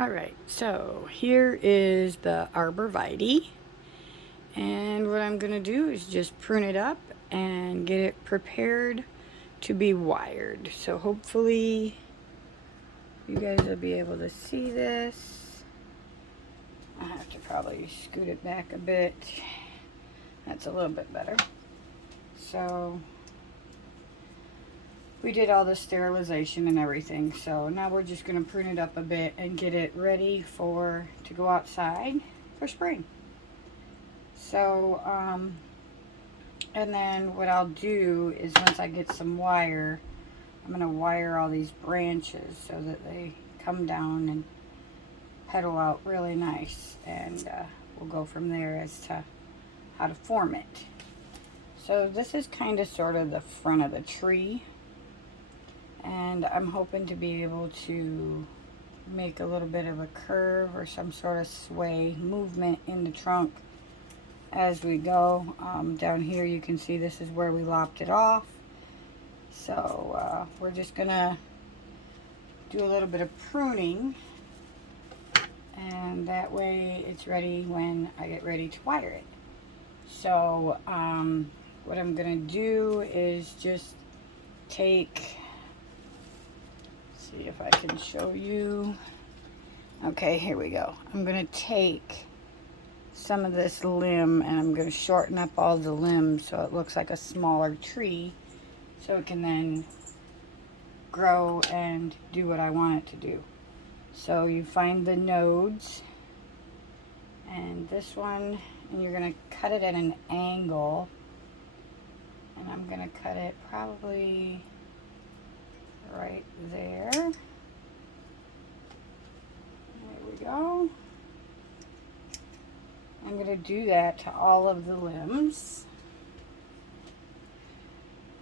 Alright, so here is the arbervitae, and what I'm going to do is just prune it up and get it prepared to be wired. So hopefully you guys will be able to see this. I have to probably scoot it back a bit. That's a little bit better. So we did all the sterilization and everything, so now we're just going to prune it up a bit and get it ready to go outside for spring. So and then what I'll do is once I get some wire, I'm going to wire all these branches so that they come down and pedal out really nice, and we'll go from there as to how to form it. So this is kind of sort of the front of the tree, and I'm hoping to be able to make a little bit of a curve or some sort of sway movement in the trunk as we go. Down here you can see this is where we lopped it off, so we're just gonna do a little bit of pruning, and that way it's ready when I get ready to wire it. So what I'm gonna do is just take, see if I can show you. Okay, here we go. I'm going to take some of this limb and I'm going to shorten up all the limbs so it looks like a smaller tree, so it can then grow and do what I want it to do. So you find the nodes and this one, and you're going to cut it at an angle, and I'm going to cut it probably right there. There we go. I'm going to do that to all of the limbs.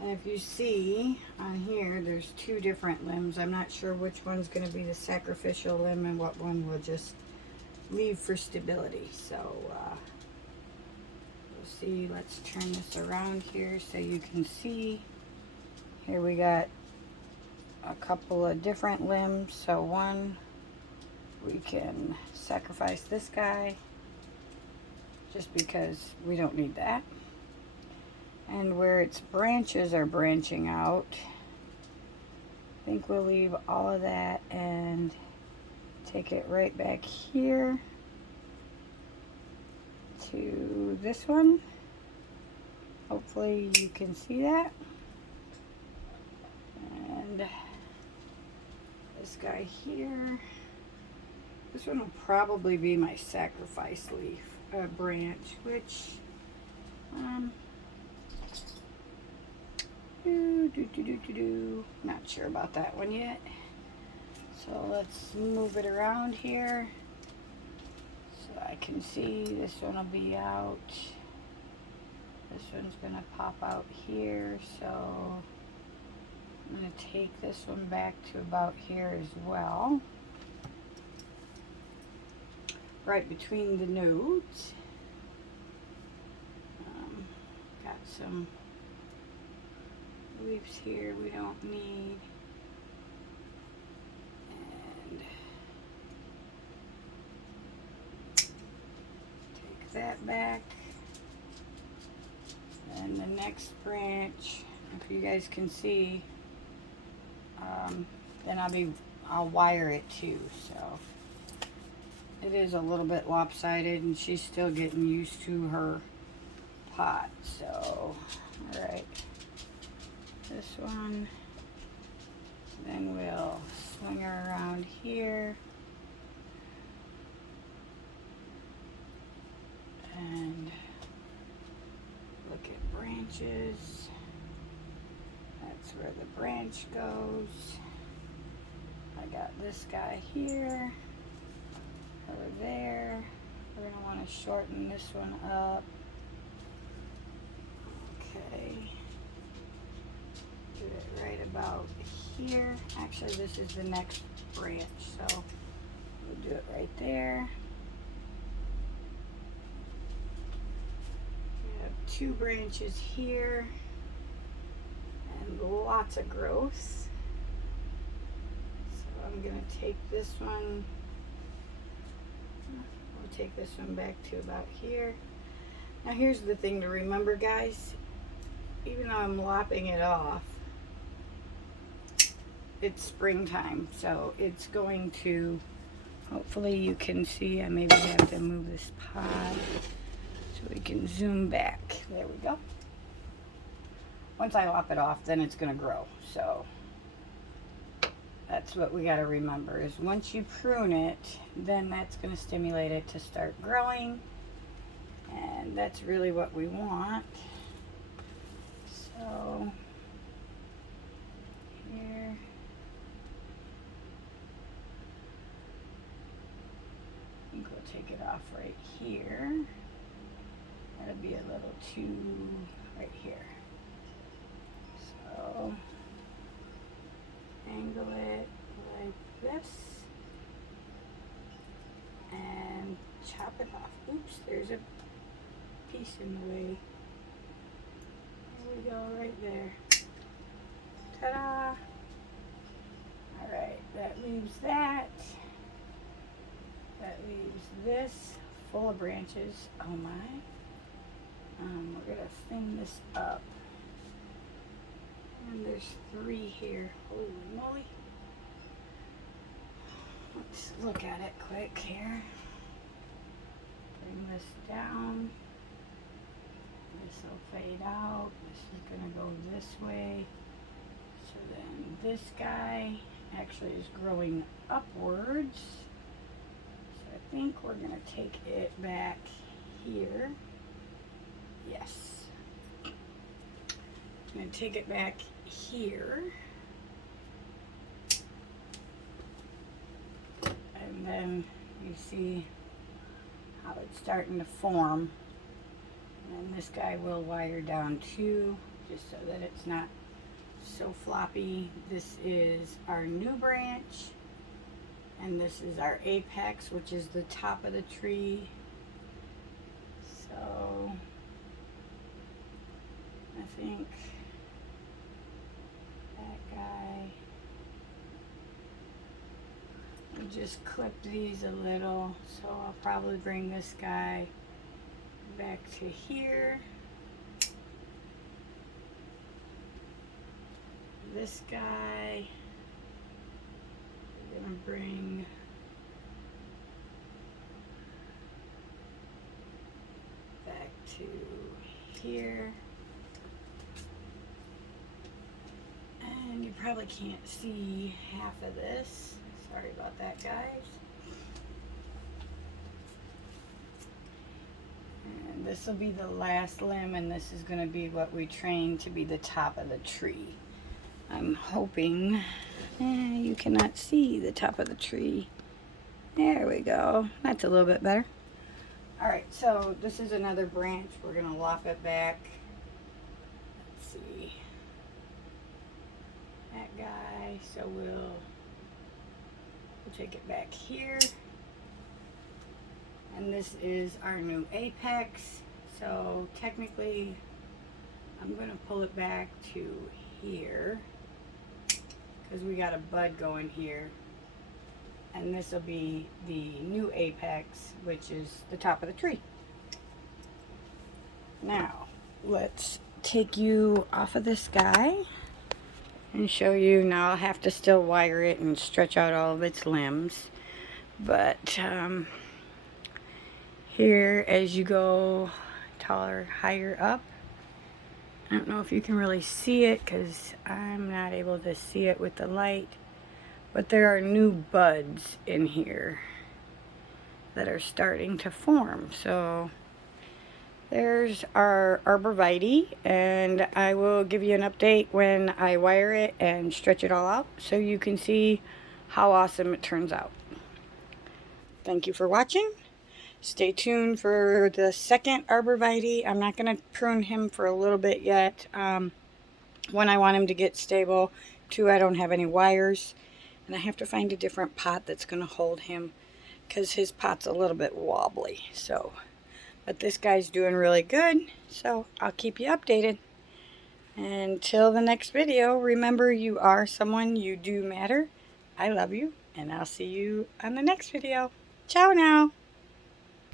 And if you see on here, there's two different limbs. I'm not sure which one's going to be the sacrificial limb and what one will just leave for stability. So we'll see. Let's turn this around here so you can see. Here we got a couple of different limbs. So one, we can sacrifice this guy just because we don't need that. And where its branches are branching out, I think we'll leave all of that and take it right back here to this one. Hopefully you can see that. And this guy here, this one will probably be my sacrifice leaf branch, which not sure about that one yet. So let's move it around here so I can see. This one will be out. This one's gonna pop out here, so I'm gonna take this one back to about here as well, right between the nodes. Got some leaves here we don't need, and take that back. And the next branch, if you guys can see, then I'll wire it too. So it is a little bit lopsided and she's still getting used to her pot. So alright, this one, then we'll swing her around here and look at branches. That's where the branch goes. I got this guy here, over there. We're going to want to shorten this one up. Okay. Do it right about here. Actually, this is the next branch, so we'll do it right there. We have two branches here and lots of growth. So I'm going to take this one I'll take this one back to about here. Now here's the thing to remember, guys. Even though I'm lopping it off, it's springtime, so it's going to, hopefully you can see, I maybe have to move this pod so we can zoom back. There we go. Once I lop it off, then it's going to grow. So that's what we got to remember, is once you prune it, then that's going to stimulate it to start growing. And that's really what we want. So here, I think we'll take it off right here. That'll be a little too right here. So angle it like this and chop it off. Oops, there's a piece in the way. There we go, right there. Ta-da! Alright, that leaves that. That leaves this full of branches. Oh my. We're going to thin this up. And there's 3 here. Holy moly. Let's look at it quick here. Bring this down. This will fade out. This is going to go this way. So then this guy actually is growing upwards. So I think we're going to take it back here. Yes. I'm going to take it back here. And then you see how it's starting to form. And this guy will wire down too, just so that it's not so floppy. This is our new branch, and this is our apex, which is the top of the tree. So I think that guy, we just clip these a little, so I'll probably bring this guy back to here. This guy we're gonna bring back to here. And you probably can't see half of this. Sorry about that, guys. And this will be the last limb, and this is going to be what we train to be the top of the tree. I'm hoping you cannot see the top of the tree. There we go. That's a little bit better. Alright, so this is another branch. We're going to lop it back. Let's see. That guy. So we'll take it back here. And this is our new apex. So technically, I'm going to pull it back to here because we got a bud going here. And this will be the new apex, which is the top of the tree. Now, let's take you off of this guy and show you. Now I'll have to still wire it and stretch out all of its limbs. But here, as you go taller, higher up, I don't know if you can really see it because I'm not able to see it with the light, but there are new buds in here that are starting to form. So there's our arbervitae, and I will give you an update when I wire it and stretch it all out so you can see how awesome it turns out. Thank you for watching. Stay tuned for the second arbervitae. I'm not going to prune him for a little bit yet. One, I want him to get stable. 2, I don't have any wires. And I have to find a different pot that's going to hold him because his pot's a little bit wobbly. So, but this guy's doing really good. So I'll keep you updated. Until the next video, remember, you are someone, you do matter. I love you, and I'll see you on the next video. Ciao now.